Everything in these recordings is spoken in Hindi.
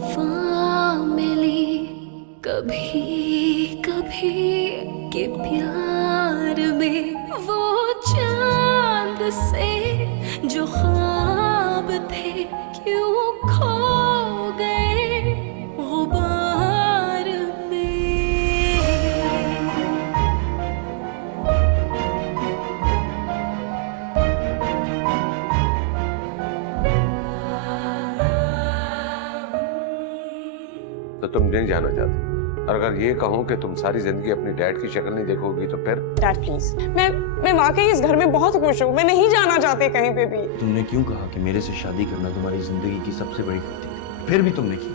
वफा मिली कभी कभी के प्यार में, वो चांद से जो ख्वाब थे क्यों खो गए गुबार में। तो तुम नहीं जाना चाहती, और अगर ये कहूँ कि तुम सारी जिंदगी अपनी डैड की शक्ल नहीं देखोगी तो फिर? डैड प्लीज, मैं वाकई इस घर में बहुत खुश हूँ, मैं नहीं जाना चाहती कहीं पे भी। तुमने क्यों कहा कि मेरे से शादी करना तुम्हारी जिंदगी की सबसे बड़ी गलती थी? फिर भी तुमने की।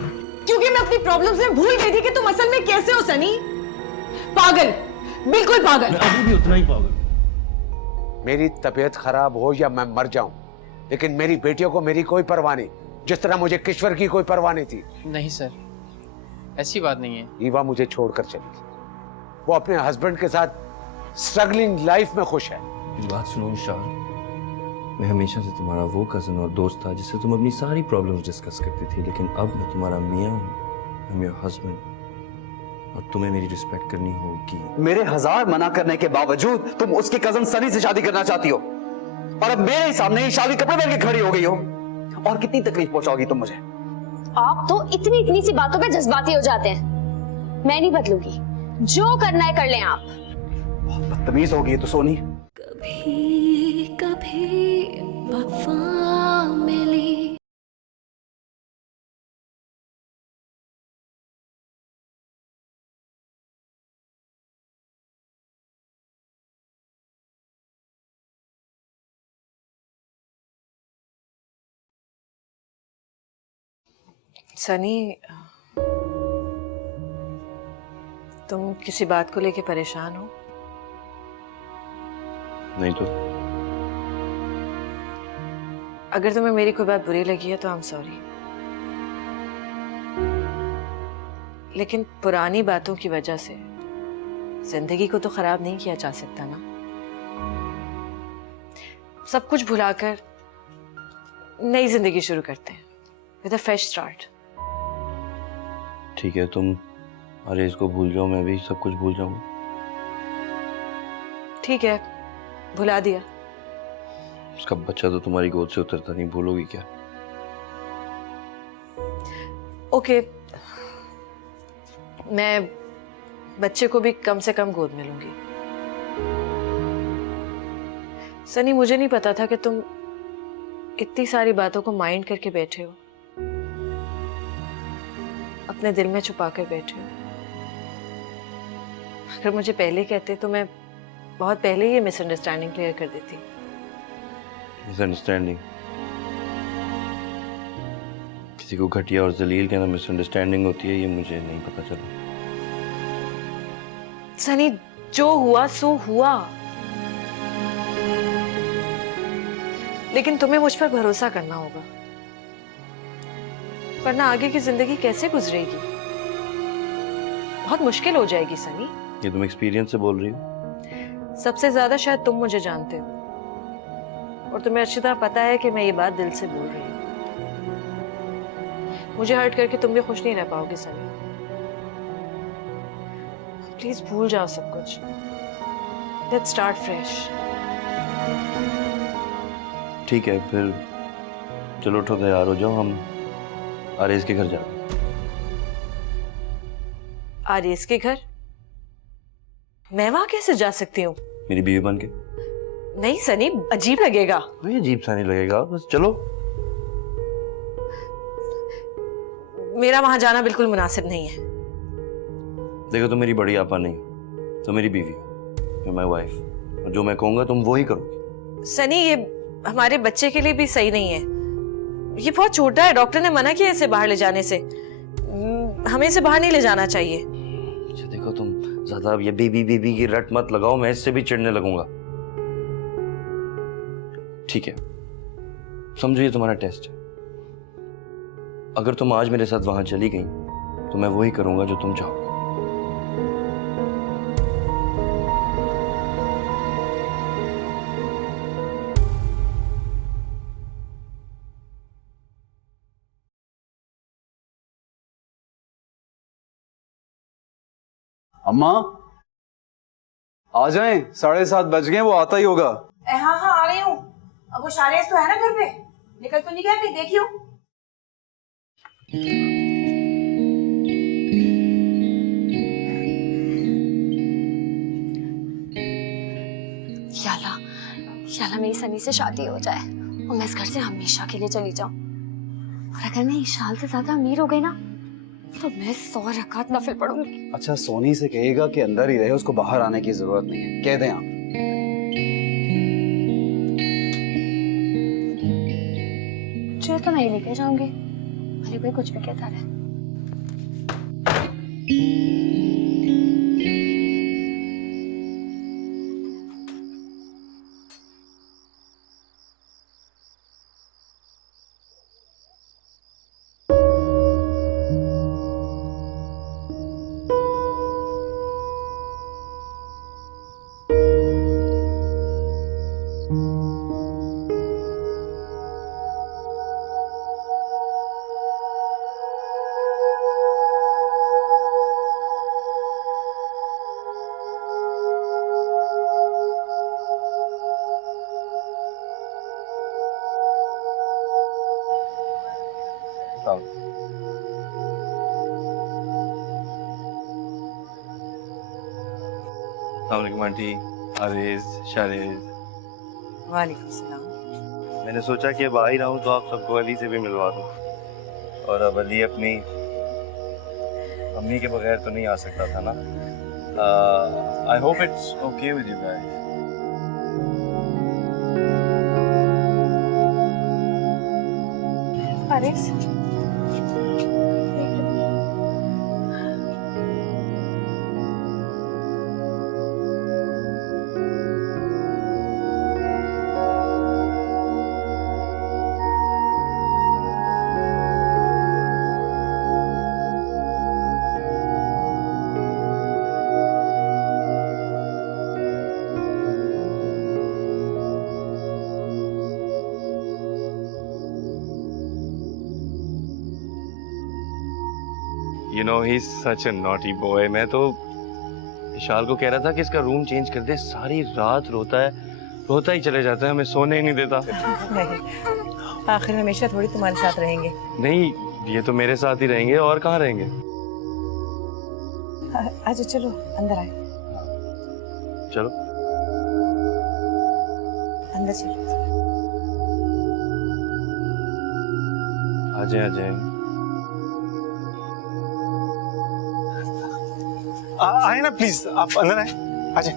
क्योंकि मैं अपनी प्रॉब्लम्स में भूल गई थी कि तुम असल में कैसे हो सनी। पागल, बिल्कुल पागल। मैं अभी भी उतना ही पागल। मेरी तबीयत खराब हो या मैं मर जाऊं, लेकिन मेरी बेटियों को मेरी कोई परवाह नहीं, जिस तरह मुझे किश्वर की कोई परवाह नहीं थी। नहीं सर, ऐसी बात नहीं है। ईवा मुझे छोड़कर चली गई, वो अपने हस्बैंड के साथ स्ट्रगलिंग लाइफ में खुश है। मेरी बात सुनो विशाल, मैं हमेशा से तुम्हारा वो कजन और दोस्त था जिससे तुम अपनी सारी प्रॉब्लम्स डिस्कस करती थी, लेकिन अब मैं तुम्हारा मियाँ हूँ, आई एम योर हस्बैंड, और तुम्हें मेरी रिस्पेक्ट करनी होगी। मेरे 1000 मना करने के बावजूद तुम उसकी कजन सनी से शादी करना चाहती हो, और अब मेरे सामने ही शादी कपड़े पहन के खड़ी हो गई हो। और कितनी तकलीफ पहुंचाओगी तुम मुझे? आप तो इतनी इतनी सी बातों पे जज्बाती हो जाते हैं। मैं नहीं बदलूंगी, जो करना है कर लें आप। बहुत बदतमीज होगी तो सोनी। कभी कभी वफा मिली। सनी, तुम किसी बात को लेके परेशान हो? नहीं तो? अगर तुम्हें मेरी कोई बात बुरी लगी है तो आई एम सॉरी, लेकिन पुरानी बातों की वजह से जिंदगी को तो खराब नहीं किया जा सकता ना। सब कुछ भुलाकर नई जिंदगी शुरू करते हैं, विद अ फ्रेश स्टार्ट। ठीक है, तुम अरे इसको भूल जाओ, मैं भी सब कुछ भूल जाऊंगा। ठीक है, भुला दिया। उसका बच्चा तो तुम्हारी गोद से उतरता नहीं, भूलोगी क्या? ओके, मैं बच्चे को भी कम से कम गोद में लूंगी। सनी, मुझे नहीं पता था कि तुम इतनी सारी बातों को माइंड करके बैठे हो, अपने दिल में छुपा कर बैठे हो। अगर मुझे पहले कहते तो मैं बहुत पहले ही मिसअंडरस्टैंडिंग क्लियर कर देती। मिसअंडरस्टैंडिंग? किसी को घटिया और जलील कहना मिसअंडरस्टैंडिंग होती है, ये मुझे नहीं पता चला। सनी, जो हुआ सो हुआ, लेकिन तुम्हें मुझ पर भरोसा करना होगा, वरना आगे की जिंदगी कैसे गुजरेगी? बहुत मुश्किल हो जाएगी सनी। ये तुम एक्सपीरियंस से बोल रही हो? सबसे ज्यादा शायद तुम मुझे जानते हो, और तुम्हें अच्छी तरह पता है कि मैं ये बात दिल से बोल रही हूँ। मुझे हर्ट करके तुम भी खुश नहीं रह पाओगे सनी। प्लीज भूल जाओ सब कुछ। Let's start fresh. ठीक है, फिर चलो उठो, तैयार हो जाओ, हम आरेज के घर जाते हैं। आरेज के घर? मैं वहां कैसे जा सकती हूँ? मेरी बीवी बन के? नहीं सनी, अजीब लगेगा। कोई अजीब सा नहीं लगेगा, बस चलो। मेरा वहां जाना बिल्कुल मुनासिब नहीं है। देखो, तुम मेरी बड़ी आपा नहीं, तो मेरी बीवी, माय वाइफ, और जो मैं कहूंगा तुम वो ही करोगे। सनी, ये हमारे बच्चे के लिए भी सही नहीं है। ये बहुत छोटा है, डॉक्टर ने मना किया इसे बाहर ले जाने से। हमें इसे बाहर नहीं ले जाना चाहिए। अच्छा देखो, तुम ज्यादा ये बेबी बेबी की रट मत लगाओ, मैं इससे भी चिढ़ने लगूंगा। ठीक है, समझो ये तुम्हारा टेस्ट है। अगर तुम आज मेरे साथ वहां चली गई तो मैं वही करूंगा जो तुम चाहो। अम्मा आ जाएं, 7:30 बज गए, वो आता ही होगा। हाँ हाँ आ रही हूँ। अब वो शारेस तो है ना घर पे, निकल तो नहीं गया कहीं, देखियो। याला मेरी सनी से शादी हो जाए और मैं इस घर से हमेशा के लिए चली जाऊं। और अगर मैं इशाल से ज्यादा अमीर हो गई ना तो मैं 100 रकात नफिल पढ़ूंगी। अच्छा सोनी से कहेगा कि अंदर ही रहे, उसको बाहर आने की जरूरत नहीं है, कह दें आप। मुझे तो नहीं लेके जाऊंगी, भले कोई कुछ भी कहता रहे। अस्सलामुअलैकुम आंटी, आवेज, शारेज। वालेकुम सलाम। मैंने सोचा कि अब आ ही रहा हूँ तो आप सबको अली से भी मिलवा दूँ। और अब अली अपनी अम्मी के बगैर तो नहीं आ सकता था ना। I hope it's okay with you guys. Haris, You know, he's such a naughty boy. मैं तो विशाल को कह रहा था कि इसका रूम चेंज कर दे। सारी रात रोता है, रोता ही चले जाता है, हमें सोने ही नहीं देता। नहीं, आखिर में हमेशा थोड़ी तुम्हारे साथ रहेंगे। नहीं, ये तो मेरे साथ ही रहेंगे और कहाँ रहेंगे। अच्छा चलो अंदर आए। चलो अंदर चलो। आ जाए, आ जाए। आए ना प्लीज, आप अंदर आए, आ जाए।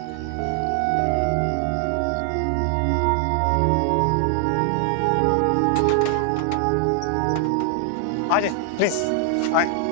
आ जाए प्लीज, आए।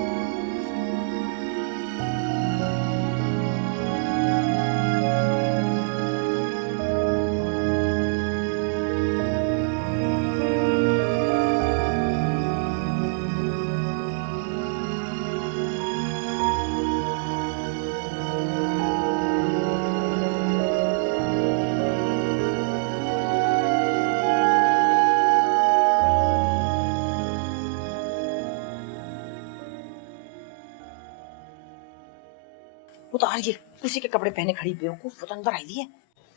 वो तो आ रही है, उसी के कपड़े पहने खड़ी बेवकूफ, वो तो अंदर आई दी है।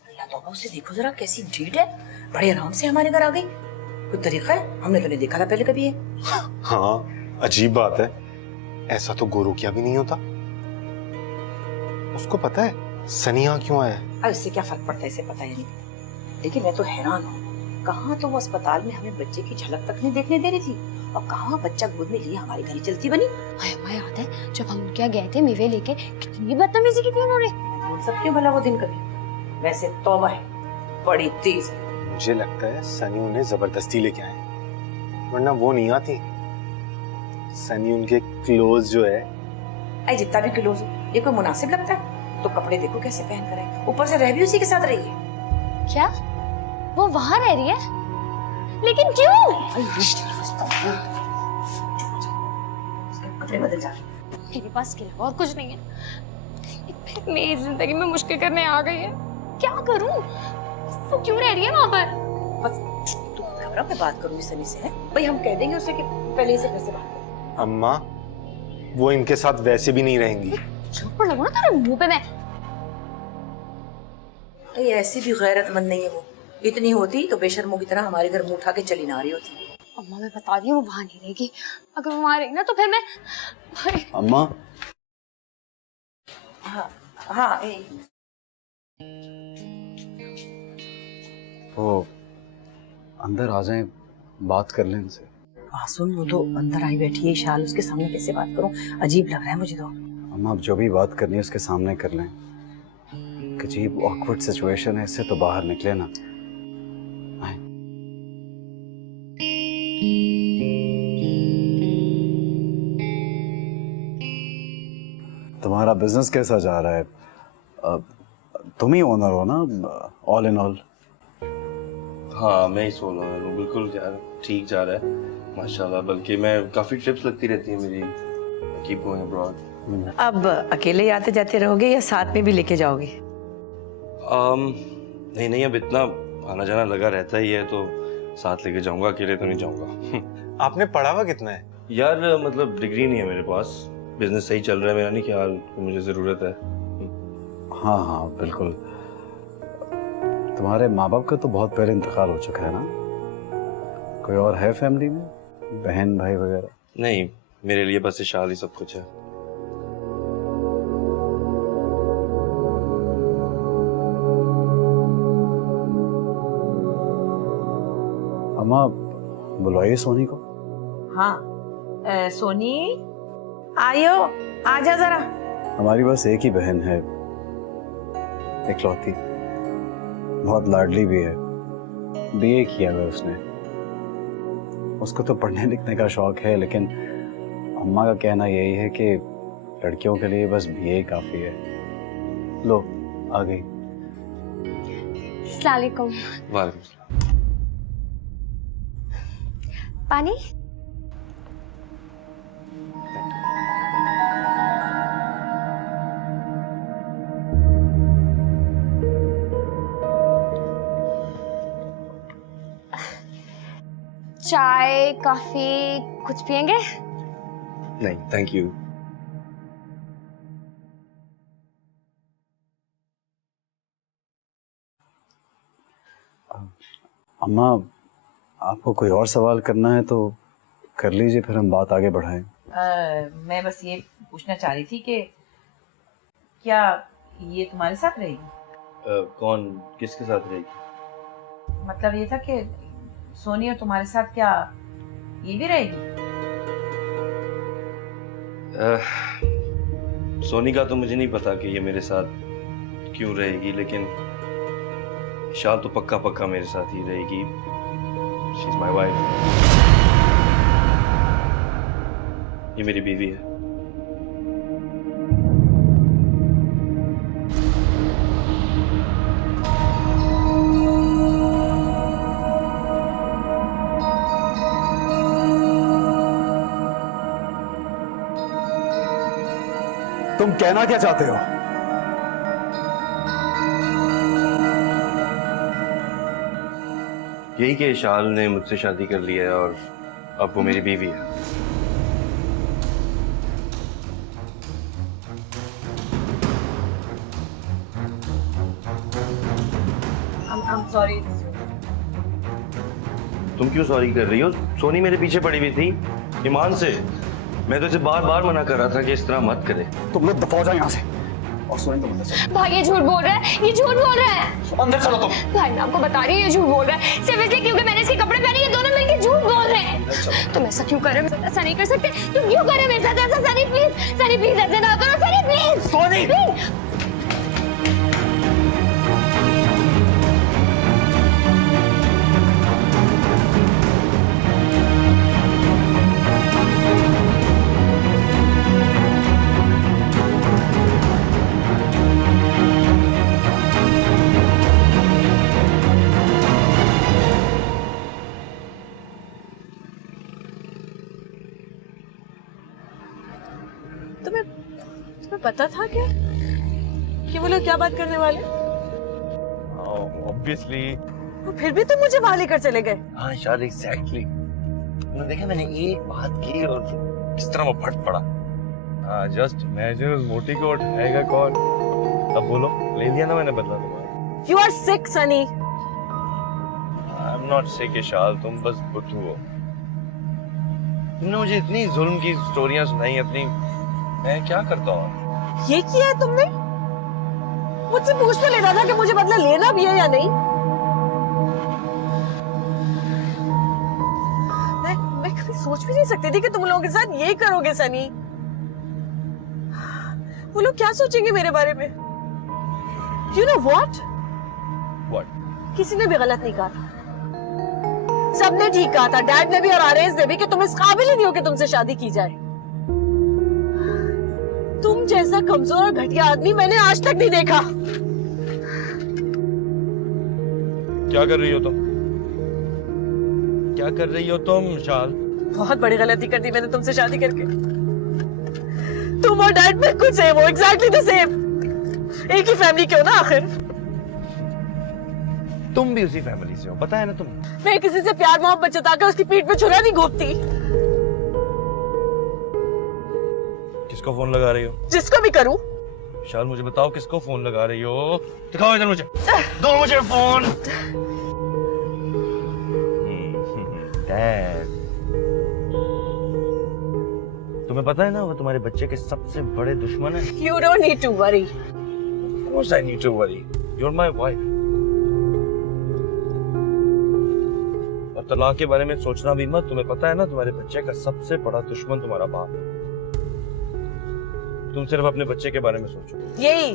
अल्लाह तौबा, उसे देखो जरा कैसी ढीठ है, बड़े आराम से हमारे घर आ गई। कोई तरीका है, हमने तो नहीं देखा था पहले कभी ये। हाँ अजीब बात है, ऐसा तो गोरोकिया भी नहीं होता। उसको पता है सनी यहाँ क्यों आया है? अब इससे क्या फर्क पड़ता है, इसे पता है नहीं। लेकिन मैं तो हैरान हूँ, कहाँ तो वो अस्पताल में हमें बच्चे की झलक तक नहीं देखने दे रही थी, और कहाँ बच्चा गोद में लिए हमारे घर ही चलती बनी। हमें याद है जब हम उनके यहाँ गए थे मेवे लेके, कितनी बदतमीजी की थी उन्होंने। भूल सकती हूँ भला वो दिन कभी। वैसे तौबा है, बड़ी तेज है। मुझे लगता है सनी उन्हें जबरदस्ती लेके आए, वरना वो नहीं आती। सनी उनके क्लोज जो है। अरे जितना भी क्लोज हो, ये कोई मुनासिब लगता है? तो कपड़े देखो कैसे पहन कर है, ऊपर से रह भी उसी के साथ रही है। क्या वो वहाँ रह रही है? लेकिन क्यों? कपड़े बदल जा। मेरे पास के अलावा और कुछ नहीं है। मेरी जिंदगी में मुश्किल करने आ गई है, क्या करूं? वो क्यों रह रही है वहाँ पर? बस तू घबरा, मैं बात करूंगी सनी से, है भाई, हम कह देंगे उसे कि पहले से घर से बात कर। अम्मा वो इनके साथ वैसे भी नहीं रहेंगी। चौपड़ लगू ना तेरे मुंह पे मैं। ये ऐसी भी गैरतमंद नहीं है वो, इतनी होती तो बेशर्मों की तरह हमारे घर मुंह उठा के चली ना आ रही होती। अम्मा मैं बता रही हूँ वो वहां नहीं रहेगी, अगर वो वहां रहेगी ना तो फिर मैं अम्मा हाँ हाँ वो अंदर आ जाएं, बात कर लें इनसे। सुन, वो तो अंदर आई बैठी है शाल, उसके सामने कैसे बात करूं, अजीब लग रहा है मुझे तो। अम्मा आप जो भी बात करनी है उसके सामने कर लें। अजीब ऑकवर्ड सिचुएशन है, इससे तो बाहर निकले ना। आए। तुम्हारा बिजनेस कैसा जा रहा है? तुम ही ओनर हो ना, ऑल इन ऑल? हाँ मैं ही सोल रहा हूँ, बिल्कुल यार ठीक जा रहा है माशाल्लाह। बल्कि मैं काफ़ी ट्रिप्स लगती रहती है मेरी, कीप गोइंग अब्रॉड। अब अकेले ही आते जाते रहोगे या साथ में भी लेके जाओगे? नहीं नहीं, अब इतना आना जाना लगा रहता ही है तो साथ लेके जाऊंगा, अकेले तो नहीं जाऊंगा। आपने पढ़ा हुआ कितना है? यार मतलब डिग्री नहीं है मेरे पास, बिजनेस सही चल रहा है मेरा, नहीं ख्याल मुझे ज़रूरत है। हाँ हाँ बिल्कुल। तुम्हारे माँ बाप का तो बहुत पहले इंतकाल हो चुका है ना? कोई और है फैमिली में, बहन भाई वगैरह? नहीं, मेरे लिए बस इशाल ही सब कुछ है। अम्मा बुलवाइए सोनी को। हाँ सोनी आयो, आजा जरा। हमारी बस एक ही बहन है, इकलौती, बहुत लाडली भी है। बीए किया है उसने। उसको तो पढ़ने लिखने का शौक है, लेकिन अम्मा का कहना यही है कि लड़कियों के लिए बस बीए ही काफी है। लो आ गई। अस्सलाम वालेकुम। वालेकुम सलाम। पानी? चाय कॉफी कुछ पियेंगे? नहीं थैंक यू। अम्मा आपको कोई और सवाल करना है तो कर लीजिए, फिर हम बात आगे बढ़ाएं। मैं बस ये पूछना चाह रही थी कि क्या ये तुम्हारे साथ रहेगी? कौन किसके साथ रहेगी? मतलब ये था कि सोनी और तुम्हारे साथ क्या ये भी रहेगी? सोनी का तो मुझे नहीं पता कि ये मेरे साथ क्यों रहेगी, लेकिन शाल तो पक्का पक्का मेरे साथ ही रहेगी। शी इज माय वाइफ, ये मेरी बीवी है। तुम कहना क्या चाहते हो? यही कि शाल ने मुझसे शादी कर लिया है और अब वो मेरी बीवी है। I'm sorry. तुम क्यों सॉरी कर रही हो? सोनी मेरे पीछे पड़ी हुई थी ईमान से। मैं तो इसे बार बार मना कर रहा था कि इस तरह मत करे। तुम लोग दफा हो जाओ यहाँ से और सोनी तुम अंदर चलो। भाई ये झूठ बोल रहा है, ये झूठ बोल रहा है। अंदर चलो तुम। भाई मैं आपको बता रही हूँ ये झूठ बोल रहा है, सिर्फ इसलिए क्योंकि मैंने इसके कपड़े पहने, ये दोनों मिलकर झूठ बोल रहे हैं। तुम ऐसा क्यों कर रहे हो? ऐसा नहीं कर सकते। तुम क्यों कर रहे हो मेरे साथ ऐसा? सनी प्लीज ऐसे ना करो सनी, प्लीज सोनी प्लीज। तुम्हें पता था क्या कि वो लोग क्या बात करने वाले? ऑब्वियसली। फिर भी तुम मुझे वहां लेकर चले गए। हाँ शाल एग्जैक्टली। तुमने देखा मैंने एक बात की और किस तरह वो फट पड़ा। हाँ जस्ट इमेजिन उस मोटी को उठाएगा कौन? अब बोलो, ले लिया ना मैंने बदला तुम्हारा। You are sick, Sunny. I'm not sick Ishal, तुम बस बुद्धू हो। तुमने मुझे इतनी जुल्म की स्टोरियां सुनाई अपनी, मैं क्या करता हूँ? ये किया है तुमने? मुझसे पूछ तो लेना था कि मुझे बदला लेना भी है या नहीं। मैं कभी सोच भी नहीं सकती थी कि तुम लोगों के साथ ये करोगे सनी। वो लोग क्या सोचेंगे मेरे बारे में? You know what? What? किसी ने भी गलत नहीं कहा था, सबने ठीक कहा था, डैड ने भी और आरएस ने भी, कि तुम इस काबिल ही नहीं हो कि तुमसे शादी की जाए। तुम जैसा कमजोर और घटिया आदमी मैंने आज तक नहीं देखा। क्या कर रही हो तुम? क्या कर रही हो तुम शाल? बहुत बड़ी गलती कर दी मैंने तुमसे शादी करके। तुम और डैड बिल्कुल सेम हो, एग्जैक्टली द सेम। एक ही फैमिली के हो ना आखिर। तुम भी उसी फैमिली से हो, पता है ना तुम्हें? मैं किसी से प्यार मोहब्बत जताकर उसकी पीठ पे छुरा नहीं घोंपती। किसको फोन लगा रही हो? जिसको भी करूं। शाल मुझे बताओ किसको फोन लगा रही हो? दिखाओ इधर मुझे, दो मुझे फोन। डैड, तुम्हें पता है ना वो तुम्हारे बच्चे के सबसे बड़े दुश्मन है। You don't need to worry. Of course I need to worry. You're my wife. और तलाक के बारे में सोचना भी मत। तुम्हें पता है ना तुम्हारे बच्चे का सबसे बड़ा दुश्मन तुम्हारा बाप है। तुम सिर्फ अपने बच्चे के बारे में सोचो। यही,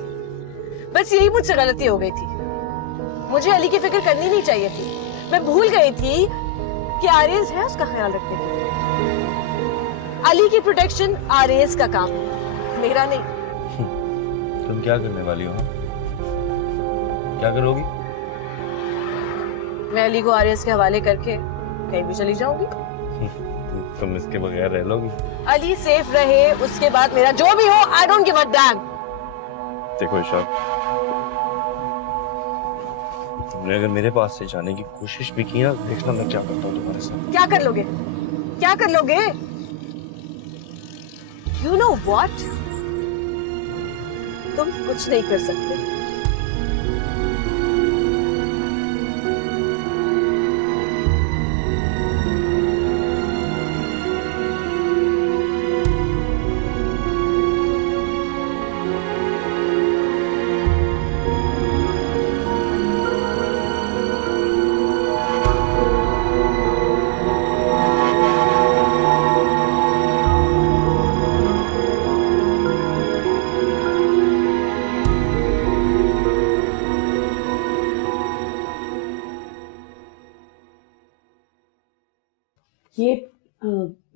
बस यही मुझसे गलती हो गई थी। मुझे अली की फिक्र करनी नहीं चाहिए थी। मैं भूल गई थी कि आरएस है उसका ख्याल रखने के लिए। अली की प्रोटेक्शन आरएस का काम, मेरा नहीं। तुम क्या करने वाली हो? क्या करोगी? मैं अली को आरएस के हवाले करके कहीं भी चली जाऊंगी। तुम इसके बगैर रह लोगी? अली सेफ रहे, उसके बाद मेरा जो भी हो, I don't give a dam. देखो ईशा, तुमने अगर मेरे पास से जाने की कोशिश भी की ना, देखना मैं क्या करता हूँ तुम्हारे साथ। क्या कर लोगे? क्या कर लोगे? You know what? तुम कुछ नहीं कर सकते।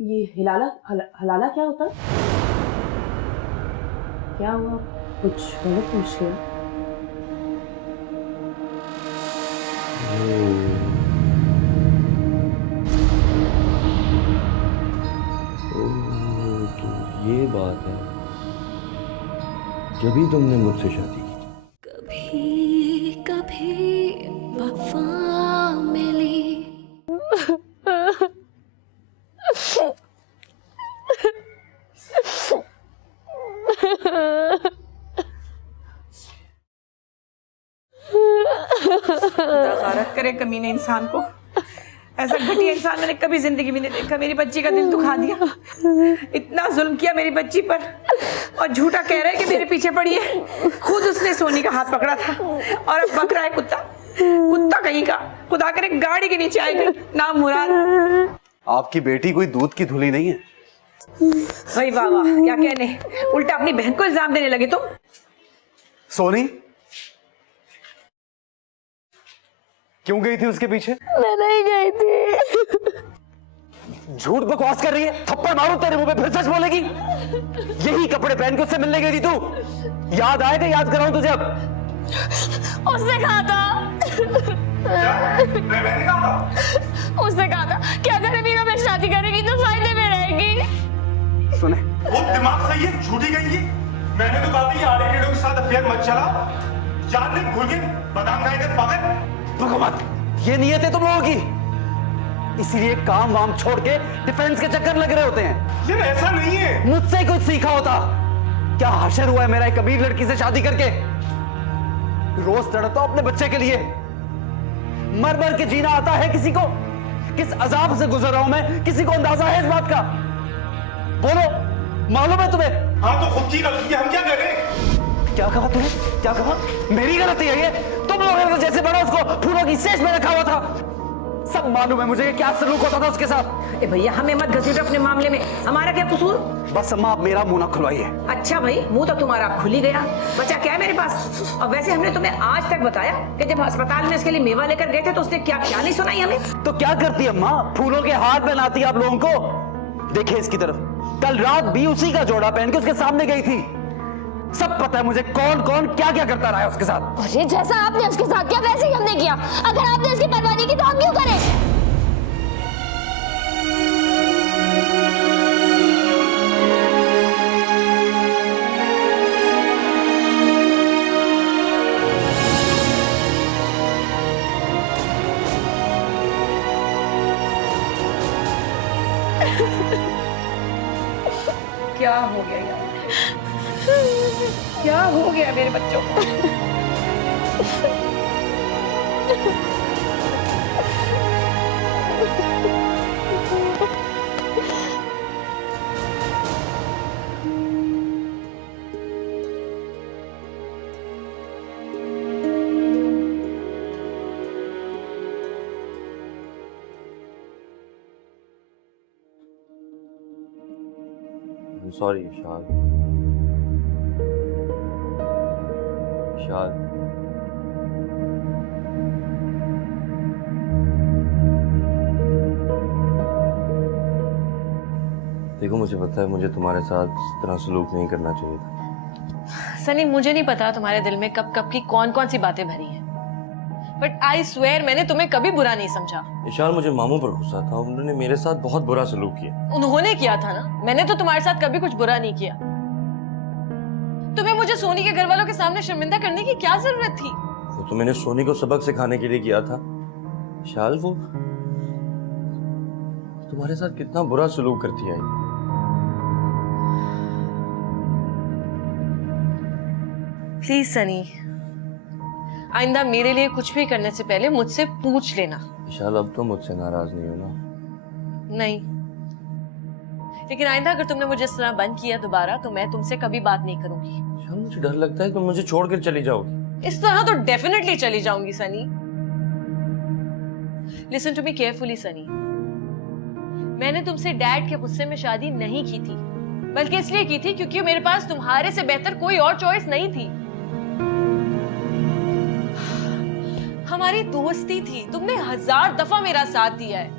ये हलाला क्या होता है? क्या हुआ? कुछ गलत पूछ लिया? तो ये बात है, जब ही तुमने मुझसे शादी की। कभी कभी वफा मिली। गारत करे कमीने इंसान को। ऐसा घटिया इंसान मैंने कभी जिंदगी में नहीं देखा। मेरी बच्ची का दिल दुखा दिया, इतना जुल्म किया मेरी बच्ची पर, और झूठा कह रहा है कि मेरे पीछे पड़ी है। खुद उसने सोनी का हाथ पकड़ा था और अब बक रहा है कुत्ता। कुत्ता कहीं का, खुदा करे गाड़ी के नीचे आएगी नाम मुराद। आपकी बेटी कोई दूध की धुली नहीं है। भाई वाह वाह, क्या कहने, उल्टा अपनी बहन को इल्जाम देने लगे तुम। सोनी क्यों गई थी उसके पीछे? मैं नहीं गई थी। झूठ बकवास कर रही है, थप्पड़ मारूं तेरे मुंह पे, फिर सच बोलेगी। यही कपड़े पहन के उससे मिलने गई थी तू? याद आएगा? याद कराऊं तुझे अब? उसने कहा था, उसने कहा था कि अगर मीरा में शादी करेगी तो फायदे में रहेगी। सुने, वो दिमाग सही है, झूठी गई थी। मैंने तो कहा था ये आड़े टेढ़ों के साथ अफेयर मत चला। याद नहीं, भूल गई? बादाम खाए थे पागल। भगवान, ये नीयत है तुम लोगों की, इसीलिए काम वाम छोड़ के डिफेंस के चक्कर लग रहे होते हैं। यार ऐसा नहीं है। मुझसे कुछ सीखा होता क्या हशर हुआ है मेरा एक अमीर लड़की से शादी करके? रोज तड़पता हूं अपने बच्चे के लिए, मर मर के जीना आता है किसी को? किस अजाब से गुजर रहा हूं मैं, किसी को अंदाजा है इस बात का? बोलो, मालूम है तुम्हें? हाँ तो खुद की गलती है, हम क्या करें? क्या कहा तूने? क्या कहा? मेरी गलती है ये? तुम लोगों ने तो जैसे बड़ा उसको फूलों की सेज में रखा हुआ था। सब मालूम है मुझे कि क्या सलूक होता था उसके साथ। ए भैया हमें मत घसीटो अपने मामले में, हमारा क्या कसूर? बस अम्मा आप मेरा मुंह ना खुलवाइए। अच्छा भाई, मुंह तो तुम्हारा खुल ही गया, बचा क्या है मेरे पास? और वैसे हमने तुम्हें आज तक बताया कि जब अस्पताल में इसके लिए मेवा लेकर गए थे तो उसने क्या क्या नहीं सुनाई हमें? तो क्या करती अम्मा? फूलों के हाथ बनाती आप लोगों को। देखिए इसकी तरफ, कल रात भी उसी का जोड़ा पहन के उसके सामने गई थी। सब पता है मुझे कौन कौन क्या क्या करता रहा है उसके साथ। अरे जैसा आपने उसके साथ किया वैसे ही हमने किया। अगर आपने उसकी परवाह नहीं की तो हम क्यों करें? क्या हो गया यार? क्या हो गया मेरे बच्चों को? I'm sorry, Ishal. Ishal. देखो मुझे पता है मुझे तुम्हारे साथ इस तरह सलूक नहीं करना चाहिए था। सनी मुझे नहीं पता तुम्हारे दिल में कब कब की कौन कौन सी बातें भरी हैं, बट आई स्वेयर मैंने तुम्हें कभी बुरा नहीं समझा। इशार मुझे मामू पर गुस्सा था, उन्होंने मेरे साथ बहुत बुरा सलूक किया। उन्होंने किया था ना, मैंने तो तुम्हारे साथ कभी कुछ बुरा नहीं किया। तुम्हें मुझे सोनी के घर वालों के सामने शर्मिंदा करने की क्या जरूरत थी? वो तो मैंने सोनी को सबक सिखाने के लिए किया था। शाल वो तुम्हारे साथ कितना बुरा सलूक करती आई। प्लीज सनी, आइंदा मेरे लिए कुछ भी करने से पहले मुझसे पूछ लेना। विशाल अब तो मुझसे नाराज नहीं हो ना? नहीं, लेकिन आइंदा अगर तुमने मुझे इस तरह बंद किया दोबारा तो मैं तुमसे कभी बात नहीं करूंगी। विशाल मुझे डर लगता है तुम मुझे छोड़कर चली जाओगी। इस तरह तो डेफिनेटली चली जाऊंगी Sunny. Listen to me carefully Sunny, मैंने तुमसे डैड के गुस्से में शादी नहीं की थी, बल्कि इसलिए की थी क्योंकि मेरे पास तुम्हारे से बेहतर कोई और चॉइस नहीं थी। हमारी दोस्ती थी, तुमने 1000 दफा मेरा साथ दिया है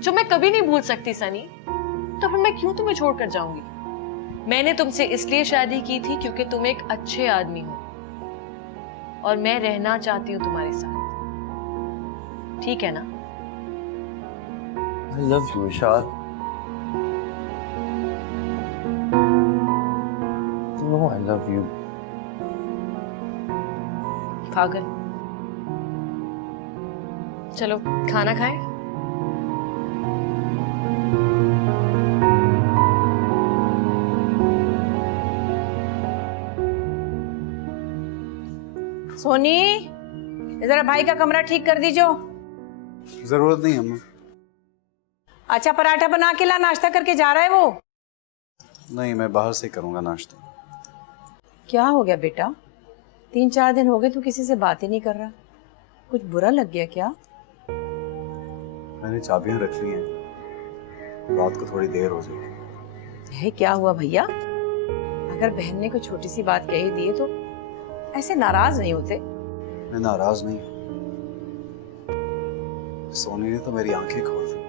जो मैं कभी नहीं भूल सकती सनी। तो फिर मैं क्यों तुम्हें छोड़कर जाऊंगी? मैंने तुमसे इसलिए शादी की थी क्योंकि तुम एक अच्छे आदमी हो और मैं रहना चाहती हूँ तुम्हारे साथ, ठीक है ना? I love you, Vishal. No, I love you. पागल। चलो खाना खाएं। सोनी, जरा भाई का कमरा ठीक कर दीजिए। जरूरत नहीं अम्मा। अच्छा पराठा बना के ला, नाश्ता करके जा रहा है वो। नहीं, मैं बाहर से करूंगा नाश्ता। क्या हो गया बेटा? 3-4 दिन हो गए तू किसी से बात ही नहीं कर रहा, कुछ बुरा लग गया क्या? मैंने चाबियां रख ली हैं, रात को थोड़ी देर हो जाएगी। है क्या हुआ भैया? अगर बहन ने कोई छोटी सी बात कह ही दी तो ऐसे नाराज नहीं होते। मैं नाराज नहीं, सोनी ने तो मेरी आंखें खोल दी।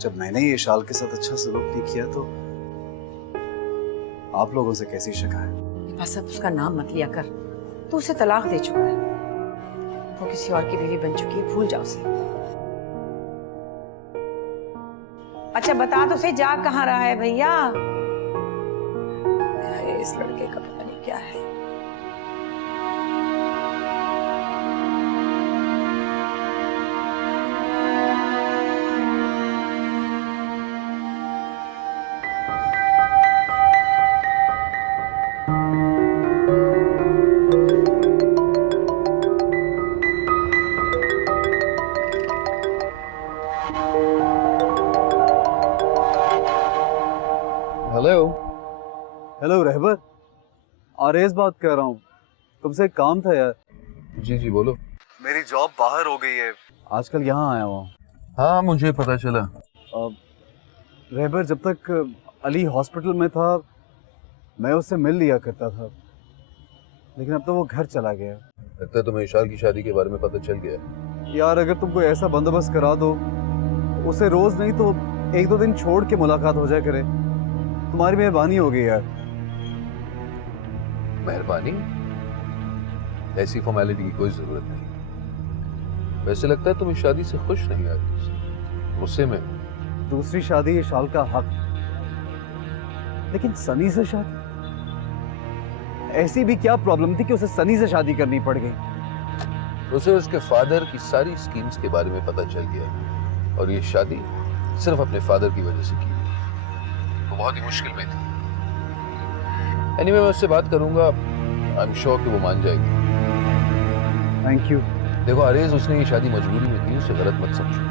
जब मैंने ये शाल के साथ अच्छा सलूक नहीं किया तो आप लोगों से कैसी शिकायत? बस अब उसका नाम मत लिया कर, तू उसे तलाक दे चुका है, वो किसी और की बीवी बन चुकी है, भूल जाओ उसे। अच्छा बता तो सही, जा कहाँ रहा है भैया? इस लड़के का पता नहीं क्या है। हेलो। हेलो रहबर, आरेज बात कर रहा हूँ। तुमसे एक काम था यार। जी जी बोलो। मेरी जॉब बाहर हो गई है, आजकल यहाँ आया हुआ हूँ। हाँ मुझे पता चला। रहबर, जब तक अली हॉस्पिटल में था मैं उससे मिल लिया करता था, लेकिन अब तो वो घर चला गया। लगता है तुम्हें इशार की शादी के बारे में पता चल गया। यार अगर तुम कोई ऐसा बंदोबस्त करा दो, उसे रोज नहीं तो 1-2 दिन छोड़ के मुलाकात हो जाए करे, तुम्हारी मेहरबानी होगी यार। मेहरबानी? ऐसी फॉर्मेलिटी की कोई जरूरत नहीं। वैसे लगता है तुम इस शादी से खुश नहीं आ रही, गुस्से में। दूसरी शादी इशाल का हक, लेकिन सनी से शादी? ऐसी भी क्या प्रॉब्लम थी कि उसे सनी से शादी करनी पड़ गई? उसे उसके फादर की सारी स्कीम्स के बारे में पता चल गया और ये शादी सिर्फ अपने फादर की वजह से की गई। वो बहुत ही मुश्किल में थी। एनीवे मैं उससे बात करूंगा, आई एम श्योर कि वो मान जाएगी। Thank you. देखो अरेज, उसने ये शादी मजबूरी में की, उसे गलत मत समझो।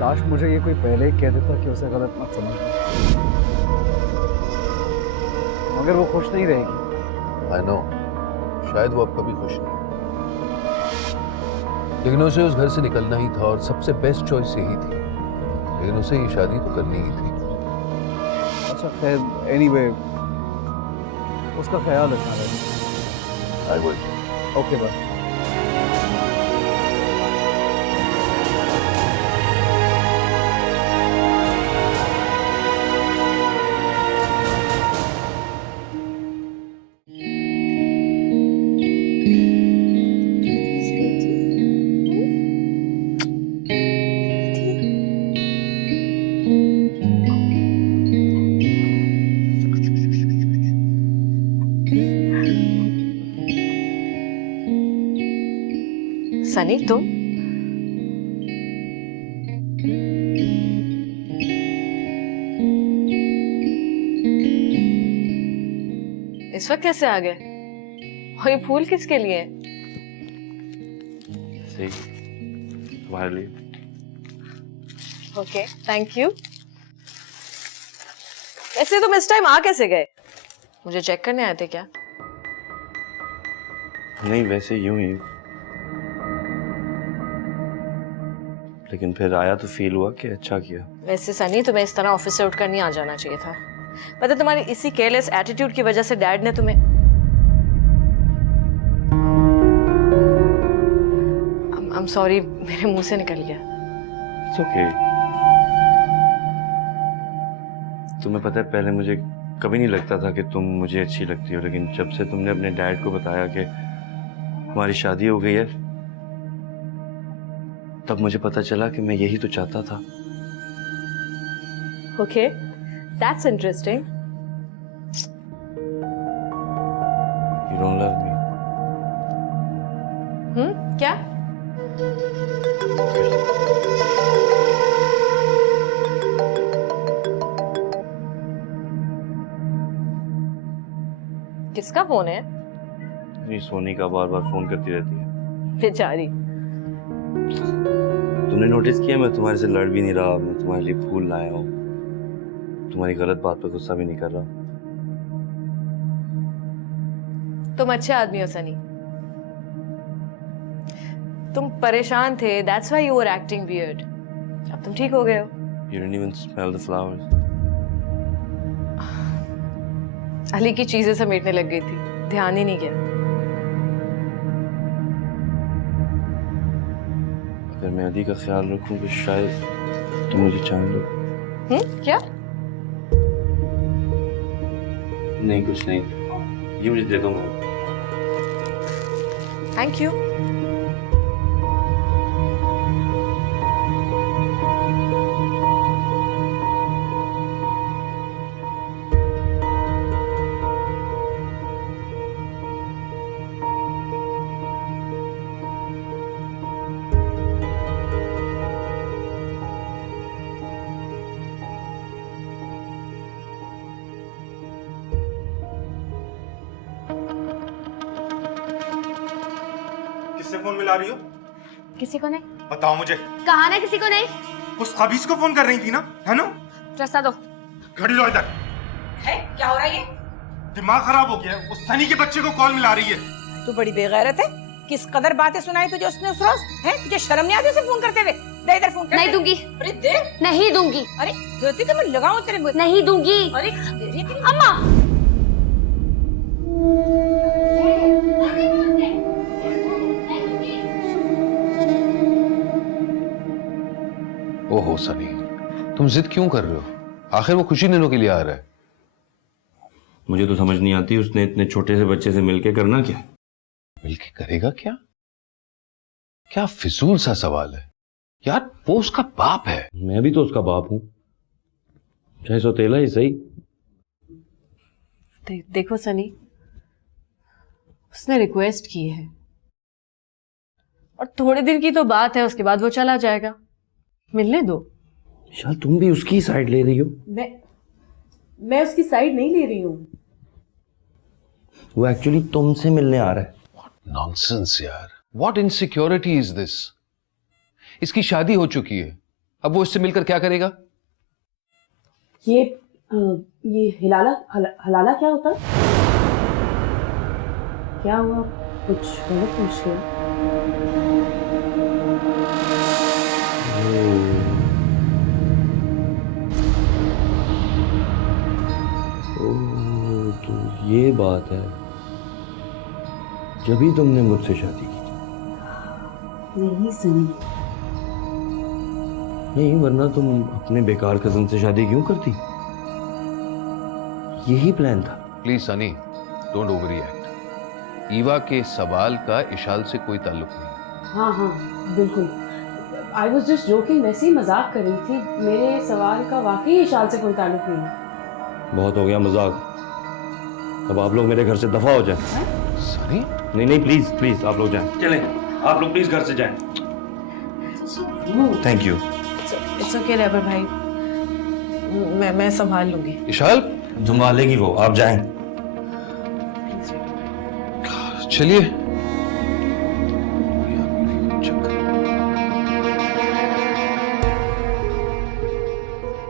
काश मुझे ये कोई पहले ही कह देता कि उसे गलत मत समझना, मगर वो खुश नहीं रहेगी। आई नो, शायद वो अब कभी खुश नहीं, लेकिन उसे उस घर से निकलना ही था और सबसे बेस्ट चॉइस यही थी, लेकिन उसे ये शादी तो करनी ही थी। अच्छा खैर, एनीवे उसका ख्याल रखना रहेगा। I will. Okay bye. Sunny तुम? इस वक्त कैसे आ गए? और ये फूल किसके लिए? सही, तुम्हारे लिए। Okay, thank you. ऐसे तुम इस टाइम आ कैसे गए? मुझे चेक करने आए थे क्या? नहीं, वैसे यूं ही। लेकिन फिर आया तो फील हुआ कि अच्छा किया। वैसे सनी, तुम्हें इस तरह ऑफिस से उठकर नहीं आ जाना चाहिए था। पता तुम्हारी इसी केयरलेस एटीट्यूड की वजह से डैड ने तुम्हें I'm sorry, मेरे मुंह से निकल गया। It's okay। तुम्हें पता है, पहले मुझे कभी नहीं लगता था कि तुम मुझे अच्छी लगती हो, लेकिन जब से तुमने अपने डैड को बताया कि हमारी शादी हो गई है, तब मुझे पता चला कि मैं यही तो चाहता था। Okay, that's interesting. You don't love me। क्या? किसका फोन है? नहीं, सोनी का बार बार फोन करती रहती है। बेचारी। तुमने नोटिस किया मैं तुम्हारे से लड़ भी नहीं रहा, मैं तुम्हारे लिए फूल लाया हूँ, तुम्हारी गलत बात पे गुस्सा भी नहीं कर रहा। तुम अच्छे आदमी हो सनी। तुम परेशान थे, that's why you were acting weird। अब तुम ठीक हो गए हो। You didn't even smell the flowers। Ali की चीजें समेटने लग गई थी, ध्यान ही नहीं किया। अगर मैं अली का ख्याल रखूं तो शायद तुम मुझे जान लो। क्या? नहीं, कुछ नहीं, ये मुझे दे दो। Thank you. किससे फोन मिला रही हो? किसी को नहीं। बताओ मुझे। कहा ना किसी को नहीं। उस खबीस को फोन कर रही थी ना, है ना? रास्ता दो। घड़ी लो इधर। है क्या हो रहा है ये? दिमाग खराब हो गया है। उस सनी के बच्चे को कॉल मिला रही है। तू बड़ी बेगैरत है। किस कदर बातें सुनाई तुझे उसने उस रोज? है तुझे शर्म नहीं आती उसे फोन करते हुए? दे इधर फोन। नहीं दूंगी। अरे दे। नहीं दूंगी। अरे देती तो मैं लगाऊं तेरे मुंह। नहीं दूंगी। अरे दे रही है अम्मा। ओहो सनी, तुम जिद क्यों कर रहे हो? आखिर वो खुशी लेने के लिए आ रहा है। मुझे तो समझ नहीं आती उसने इतने छोटे से बच्चे से मिलके करना क्या? मिलके करेगा क्या? क्या फिजूल सा सवाल है यार, वो उसका बाप है। मैं भी तो उसका बाप हूं, चाहे सौतेला ही सही। देखो सनी, उसने रिक्वेस्ट की है और थोड़े दिन की तो बात है, उसके बाद वो चला जाएगा। मिलने दो। शायद तुम भी उसकी साइड ले रही हो। मैं उसकी साइड नहीं ले रही हूँ। वो एक्चुअली तुमसे मिलने आ रहा है। नॉनसेंस यार, व्हाट इनसिक्योरिटी इज दिस? इसकी शादी हो चुकी है, अब वो इससे मिलकर क्या करेगा? ये हिलाला हलाला क्या होता है? क्या हुआ? कुछ गलत पूछ लिया? ओह, तो ये बात है, जब ही तुमने मुझसे शादी की थी। नहीं सनी, नहीं, वरना तुम अपने बेकार कजन से शादी क्यों करती? यही प्लान था। Please Sunny, don't over react. Eva के सवाल का इशाल से कोई ताल्लुक नहीं। हाँ बिल्कुल। आई वॉज जस्ट जोकिंग, वैसे ही मजाक कर रही थी। मेरे सवाल का वाकई इशाल से कोई ताल्लुक नहीं है। बहुत हो गया मजाक, अब आप लोग मेरे घर से दफा हो जाए। सनी? नहीं प्लीज प्लीज आप लोग जाएं। चलें, आप लोग प्लीज घर से जाएं। Thank you. इट्स ओके रहबर भाई, मैं संभाल लूंगी। इशाल संभालेगी वो, आप जाएं। चलिए।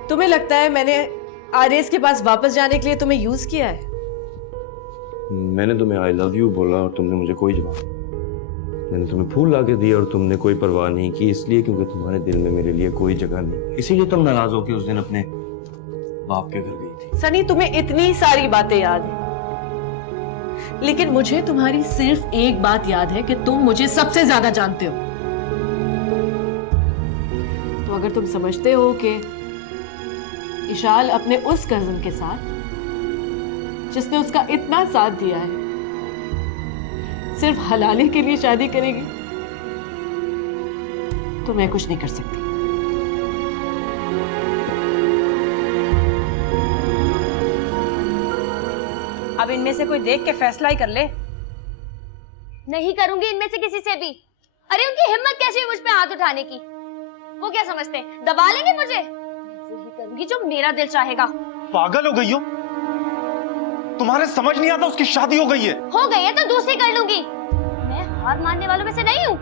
तुम्हें लगता है मैंने आरएस के पास वापस जाने के लिए तुम्हें यूज किया है? मैंने तुम्हें आई लव यू बोला और तुमने मुझे कोई जवाब नहीं। मैंने तुम्हें फूल ला के दिया और तुमने कोई परवाह नहीं की, इसलिए क्योंकि तुम्हारे दिल में मेरे लिए कोई जगह नहीं। इसीलिए तुम नाराज होकर उस दिन अपने बाप के घर गई थी। सनी, तुम्हें इतनी सारी बातें याद है, लेकिन मुझे तुम्हारी सिर्फ एक बात याद है कि तुम मुझे सबसे ज्यादा जानते हो। तो अगर तुम समझते हो कि इशाल अपने उस कजन के साथ जिसने उसका इतना साथ दिया है सिर्फ हलाले के लिए शादी करेगी, तो मैं कुछ नहीं कर सकती। अब इनमें से कोई देख के फैसला ही कर ले। नहीं करूंगी इनमें से किसी से भी। अरे उनकी हिम्मत कैसी है मुझ पे हाथ उठाने की? वो क्या समझते हैं दबा लेंगे मुझे? वही करूंगी जो मेरा दिल चाहेगा। पागल हो गई हो? तुम्हारे समझ नहीं आता उसकी शादी हो गई है। हो गई है तो दूसरी कर लूंगी। मैं हार मानने वालों में से नहीं हूँ।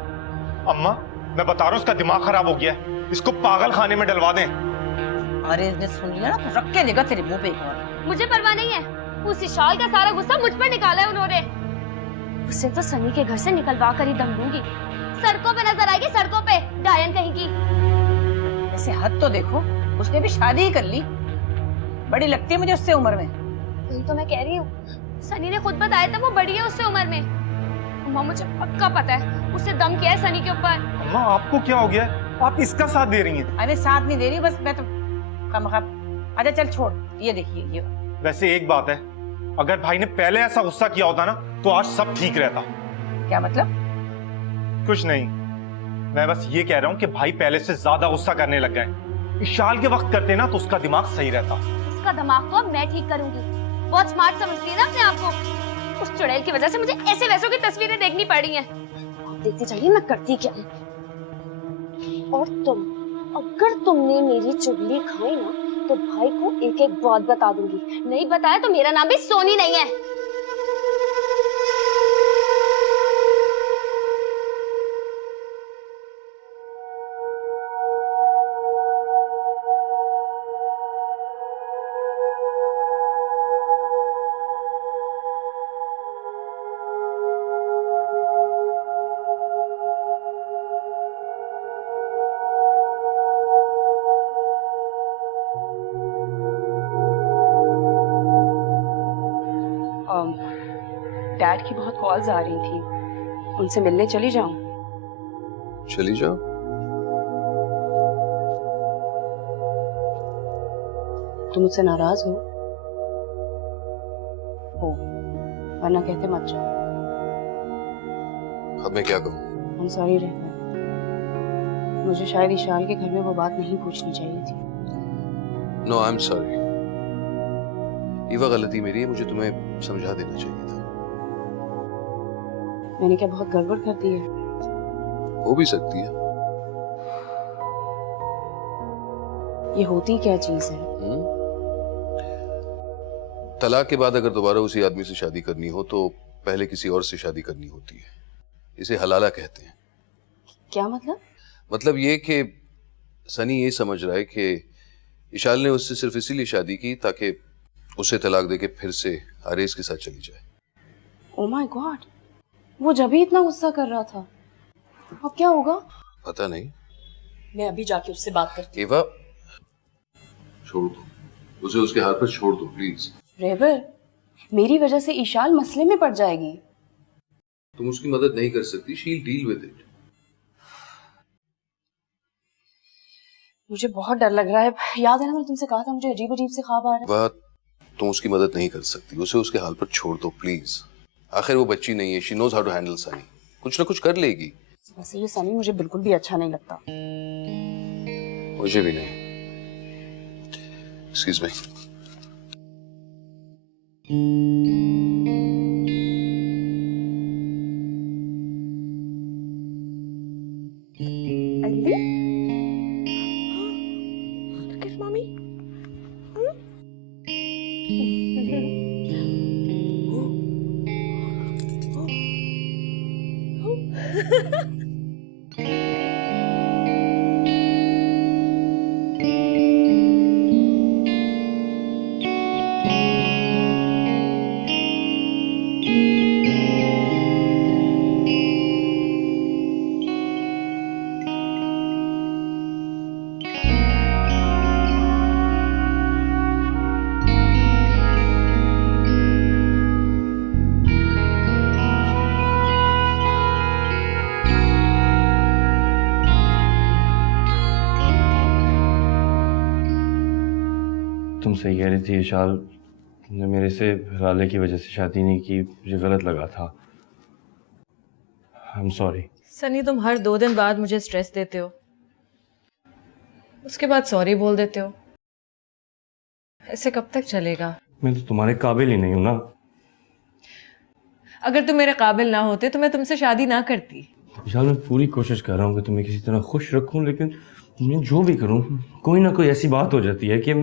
अम्मा, मैं बता रहा हूँ उसका दिमाग खराब हो गया है, इसको पागल खाने में डलवा दें। अरे इसने सुन लिया ना तो रख के देगा तेरे मुंह पे एक और। मुझे परवाह नहीं है, उस इशाल का सारा गुस्सा मुझ पर निकाला है उन्होंने। उससे तो सनी के घर से निकलवा कर ही दम लूंगी। सड़कों पे नजर आएगी, सड़कों पे डायन कहेगी। ऐसे हद तो देखो, उसने भी शादी ही कर ली। बड़ी लगती है मुझे उससे उम्र में। वही तो मैं कह रही हूँ, सनी ने खुद बताया था वो बड़ी है उससे उम्र में। अम्मा मुझे पक्का पता है उससे दम क्या है सनी के ऊपर। अम्मा, आपको क्या हो गया है? आप इसका साथ दे रही हैं। अरे साथ नहीं दे रही, बस मैं तो अच्छा चल छोड़, ये देखिए ये। वैसे एक बात है, अगर भाई ने पहले ऐसा गुस्सा किया होता ना तो आज सब ठीक रहता। क्या मतलब? कुछ नहीं, मैं बस ये कह रहा हूँ कि भाई पहले से ज्यादा गुस्सा करने लग गए। इशाल के वक्त करते ना तो उसका दिमाग सही रहता। इसका दिमाग तो अब मैं ठीक करूंगी। बहुत स्मार्ट समझती है ना अपने आप को। उस चुड़ैल की वजह से मुझे ऐसे वैसों की तस्वीरें देखनी पड़ रही हैं। आप देखती चाहिए मैं करती क्या हूँ। और तुम, अगर तुमने मेरी चुगली खाई ना तो भाई को एक एक बात बता दूंगी। नहीं बताया तो मेरा नाम भी सोनी नहीं है। डैड की बहुत कॉल्स आ रही थी, उनसे मिलने चली जाऊं? चली जाओ। तुम मुझसे नाराज हो? वरना कहते मत जाओ। अब मैं क्या कहूँ? I'm sorry रहमान, मुझे शायद इशाल के घर में वो बात नहीं पूछनी चाहिए थी। नो आई एम सॉरी, ये वह गलती मेरी है, मुझे तुम्हें समझा देना चाहिए था। मैंने क्या बहुत गड़बड़ कर दी है? हो भी सकती है। ये होती क्या चीज है? तलाक के बाद अगर दोबारा उसी आदमी से शादी करनी हो तो पहले किसी और से शादी करनी होती है। इसे हलाला कहते हैं। क्या मतलब? मतलब ये कि सनी ये समझ रहा है कि इशाल ने उससे सिर्फ इसीलिए शादी की ताकि उसे तलाक देके फिर से आरेज के साथ चली जाए। ओह माय गॉड, वो जब ही इतना गुस्सा कर रहा था, अब क्या होगा? पता नहीं। मैं अभी जाके उससे बात करती एवा, छोड़ दो उसे, उसके हाथ पर छोड़ दो प्लीज। रेबर, मेरी वजह से इशाल मसले में पड़ जाएगी। तुम उसकी मदद नहीं कर सकती, she will deal with it. मुझे बहुत डर लग रहा है। याद है ना मैंने तुमसे कहा था मुझे अजीब अजीब से ख्वाब आ रहे हैं। वह तुम उसकी मदद नहीं कर सकती, उसे उसके हाल पर छोड़ दो प्लीज। आखिर वो बच्ची नहीं है, she knows how to handle Sunny, कुछ ना कुछ कर लेगी। वैसे ये सनी मुझे बिल्कुल भी अच्छा नहीं लगता। मुझे भी नहीं। Excuse me. तुम सही कह रही थी इशाल, तुमने मेरे से हलाले की वजह से शादी नहीं की, मुझे गलत लगा था। I am sorry. सनी, तुम हर 2 दिन बाद मुझे स्ट्रेस देते हो, उसके बाद सॉरी बोल देते हो। ऐसे कब तक चलेगा? मैं तो तुम्हारे काबिल ही नहीं हूं ना। अगर तुम मेरे काबिल ना होते तो मैं तुमसे शादी ना करती। इशाल, मैं पूरी कोशिश कर रहा हूँ कि तुम्हें किसी तरह खुश रखूं, लेकिन मैं जो भी करूँ कोई ना कोई ऐसी बात हो जाती है कि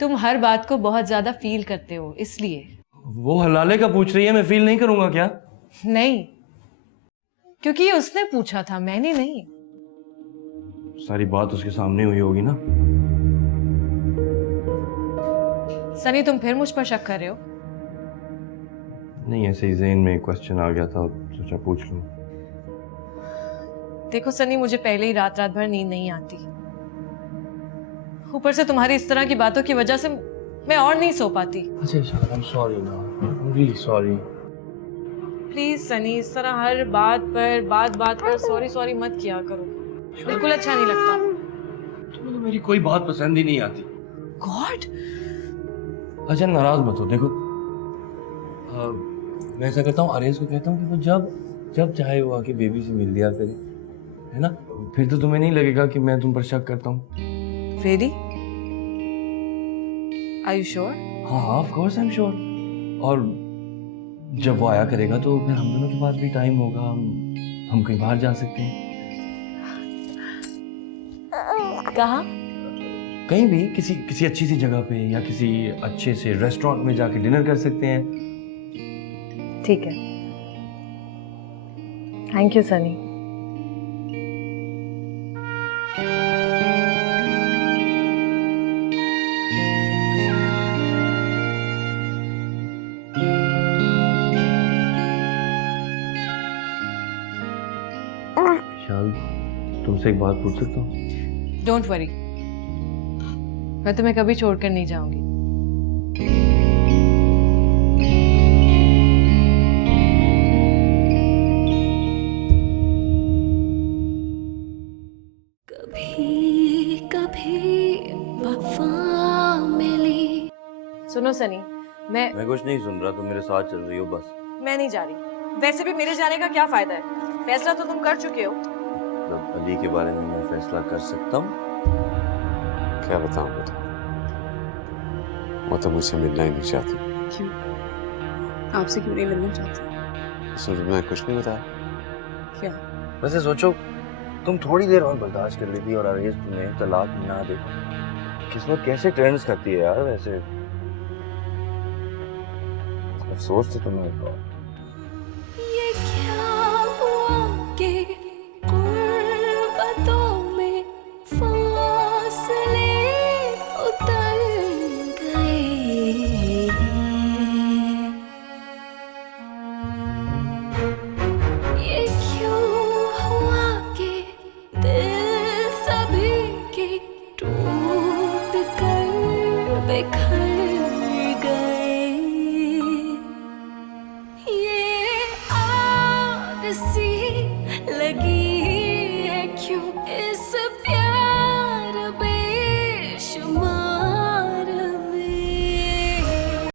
तुम हर बात को बहुत ज्यादा फील करते हो, इसलिए। वो हलाले का पूछ रही है, मैं फील नहीं करूंगा क्या? नहीं, क्योंकि ये उसने पूछा था, मैंने नहीं। सारी बात उसके सामने हुई होगी ना। सनी, तुम फिर मुझ पर शक कर रहे हो? नहीं, ऐसे ही ज़हन में क्वेश्चन आ गया था, सोचा पूछ लूं। देखो सनी, मुझे पहले ही रात भर नींद नहीं आती, ऊपर से तुम्हारी इस तरह की बातों की वजह से मैं और नहीं सो पाती। अच्छा इशाल, आई एम सॉरी ना, I am really sorry. Please Sunny, इस तरह हर बात पर सॉरी सॉरी मत किया करो, बिल्कुल अच्छा नहीं लगता। तुम्हें तो मेरी कोई बात पसंद ही नहीं आती। गॉड! अच्छा नाराज मत हो। देखो मैं ऐसा करता हूँ, आर्यस को कहता हूँ कि वो जब चाहे वो आके बेबी से मिल लिया करे, है ना? फिर तो तुम्हें नहीं लगेगा कि मैं तुम पर शक करता हूँ। Really? Are you sure? हाँ, of course I am sure. और जब वो आया करेगा तो फिर हम दोनों के पास भी टाइम होगा, हम कहीं बाहर जा सकते हैं। कहाँ? कहीं भी, किसी अच्छी सी जगह पे या किसी अच्छे से रेस्टोरेंट में जाके डिनर कर सकते हैं। ठीक है। Thank you Sunny. शाल, तुमसे एक बात पूछ सकता हूँ? डोंट वरी, मैं तुम्हें कभी छोड़कर नहीं जाऊंगी। कभी वफा मिली। सुनो सनी, मैं कुछ नहीं सुन रहा, तुम मेरे साथ चल रही हो बस। मैं नहीं जा रही। वैसे भी मेरे जाने का क्या फायदा है? फैसला तो तुम कर चुके हो। मतलब अली के बारे में मैं फैसला कर सकता हूँ? क्या बताऊं बेटा, वो तो मुझसे मिलना ही नहीं चाहती। क्यों? आपसे क्यों नहीं मिलना चाहती? इसने तुम्हें कुछ नहीं बताया? क्या? वैसे सोचो, तुम थोड़ी देर और बर्दाश्त कर लेती और अरेज तुम्हें तलाक ना दे। किस्मत कैसे टर्न्स करती है यार। वैसे अफसोस तो तुम्हें होगा।